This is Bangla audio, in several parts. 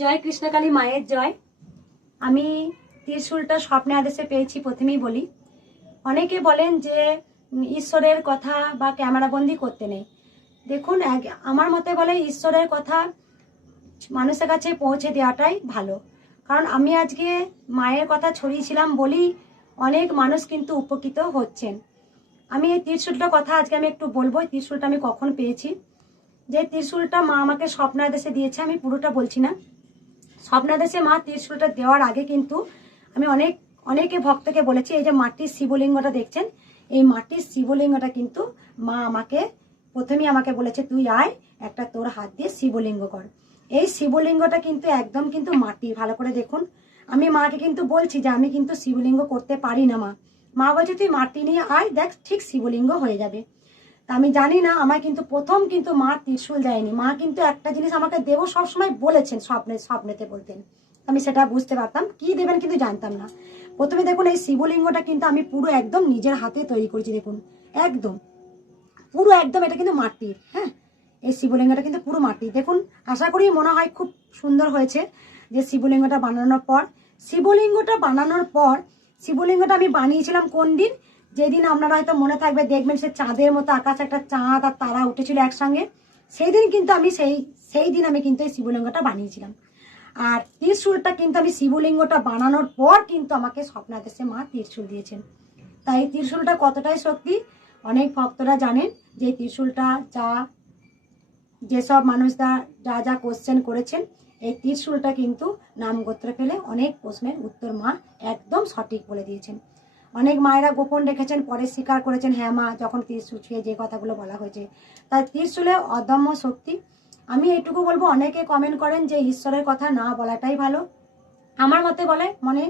জয় কৃষ্ণকালী মায়ের জয়। আমি ত্রিশূলটা স্বপ্নে আদেশে পেয়েছি। প্রথমেই বলি, অনেকে বলেন যে ঈশ্বরের কথা বা ক্যামেরাবন্দি করতে নেই। দেখুন, আমার মতে বলে ঈশ্বরের কথা মানুষের কাছে পৌঁছে দেওয়াটাই ভালো। কারণ আমি আজকে মায়ের কথা ছড়িয়েছিলাম বলি অনেক মানুষ কিন্তু উপকৃত হচ্ছেন। আমি এই ত্রিশূলটার কথা আজকে আমি একটু বলবো। এই ত্রিশূলটা আমি কখন পেয়েছি, যে ত্রিশূলটা মা আমাকে স্বপ্নাদেশে দিয়েছে। আমি পুরোটা বলছি না। স্বপ্নাদেশে মা ত্রিশূলটা দেওয়ার আগে কিন্তু আমি অনেকে ভক্তকে বলেছি, এই যে মাটির শিবলিঙ্গটা দেখছেন, এই মাটির শিবলিঙ্গটা কিন্তু মা প্রথমেই আমাকে বলেছে, তুই আয় একটা তোর হাত দিয়ে শিবলিঙ্গ কর। এই শিবলিঙ্গটা কিন্তু একদম কিন্তু মাটির। ভালো করে দেখুন, আমি মাকে কিন্তু বলছি যে আমি কিন্তু শিবলিঙ্গ করতে পারি না। মা বলছে তুই মাটি নিয়ে আয়, দেখ ঠিক শিবলিঙ্গ হয়ে যাবে। তা আমি জানি না, আমার কিন্তু প্রথম কিন্তু মা ত্রিশূল দেয়নি। মা কিন্তু একটা জিনিস আমাকে দেবো সবসময় বলেছেন, স্বপ্নেতে বলতেন। আমি সেটা বুঝতে পারতাম, কি দেবেন কিন্তু জানতাম না। প্রথমে দেখুন, এই শিবলিঙ্গটা কিন্তু আমি পুরো একদম নিজের হাতে তৈরি করেছি। দেখুন, একদম পুরো একদম এটা কিন্তু মাটির। হ্যাঁ, এই শিবলিঙ্গটা কিন্তু পুরো মাটির। দেখুন, আশা করি মনে হয় খুব সুন্দর হয়েছে। যে শিবলিঙ্গটা বানানোর পর শিবলিঙ্গটা আমি বানিয়েছিলাম কোন দিন, যেদিন আপনারা হয়তো মনে থাকবে, দেখবেন সে চাঁদের মতো আকাশ, একটা চাঁদ আর তারা উঠেছিল একসঙ্গে। সেই দিন কিন্তু আমি সেই দিন আমি কিন্তু এই শিবলিঙ্গটা বানিয়েছিলাম। আর ত্রিশূলটা কিন্তু আমি শিবলিঙ্গটা বানানোর পর কিন্তু আমাকে স্বপ্নাদেশে মা ত্রিশূল দিয়েছেন। তাই ত্রিশূলটা কতটাই শক্তি অনেক ভক্তরা জানেন। যে ত্রিশূলটা যেসব মানুষরা যা কোশ্চেন করেছেন, এই ত্রিশূলটা কিন্তু নাম গোত্র ফেলে অনেক প্রশ্নের উত্তর মা একদম সঠিক বলে দিয়েছেন। অনেক মায়েরা গোপন রেখেছেন, পরে স্বীকার করেছেন, হ্যাঁ মা, যখন ত্রিশূল ছুঁয়ে যে কথাগুলো বলা হয়েছে। তাই ত্রিশূলে অদম্য শক্তি। আমি এইটুকু বলবো, অনেকে কমেন্ট করেন যে ঈশ্বরের কথা না বলাটাই ভালো। আমার মতে মনে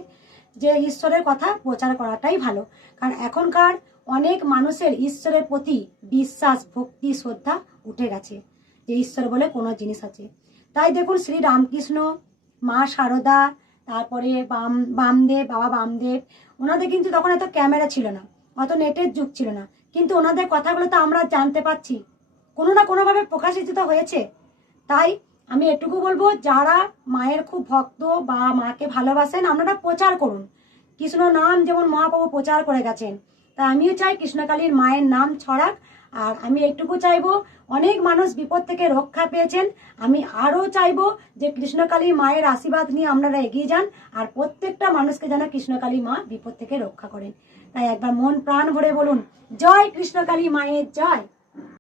যে ঈশ্বরের কথা প্রচার করাটাই ভালো। কারণ এখনকার অনেক মানুষের ঈশ্বরের প্রতি বিশ্বাস, ভক্তি, শ্রদ্ধা উঠে গেছে, যে ঈশ্বর বলে কোনো জিনিস আছে। তাই দেখুন, শ্রী রামকৃষ্ণ, মা শারদা, তারপরে বাবা বামদেব, ওনাদের কিন্তু তখন এত ক্যামেরা ছিল না, অত নেটের যুগ ছিল না, কিন্তু ওনাদের কথাগুলো তো আমরা জানতে পাচ্ছি, কোনো না কোনোভাবে প্রকাশিত তো হয়েছে। তাই আমি এটুকু বলবো, যারা মায়ের খুব ভক্ত বা মাকে ভালোবাসেন, আপনারা প্রচার করুন। কৃষ্ণ নাম যেমন মহাপ্রভু প্রচার করে গেছেন, তা আমিও চাই কৃষ্ণকালীর মায়ের নাম ছড়াক। আর আমি এটুকু চাইবো, অনেক মানুষ বিপদ থেকে রক্ষা পেয়েছেন, আমি আরও চাইবো যে কৃষ্ণকালী মায়ের আশীর্বাদ নিয়ে আপনারা এগিয়ে যান, আর প্রত্যেকটা মানুষকে যেন কৃষ্ণকালী মা বিপদ থেকে রক্ষা করেন। তাই একবার মন প্রাণ ভরে বলুন, জয় কৃষ্ণকালী মায়ের জয়।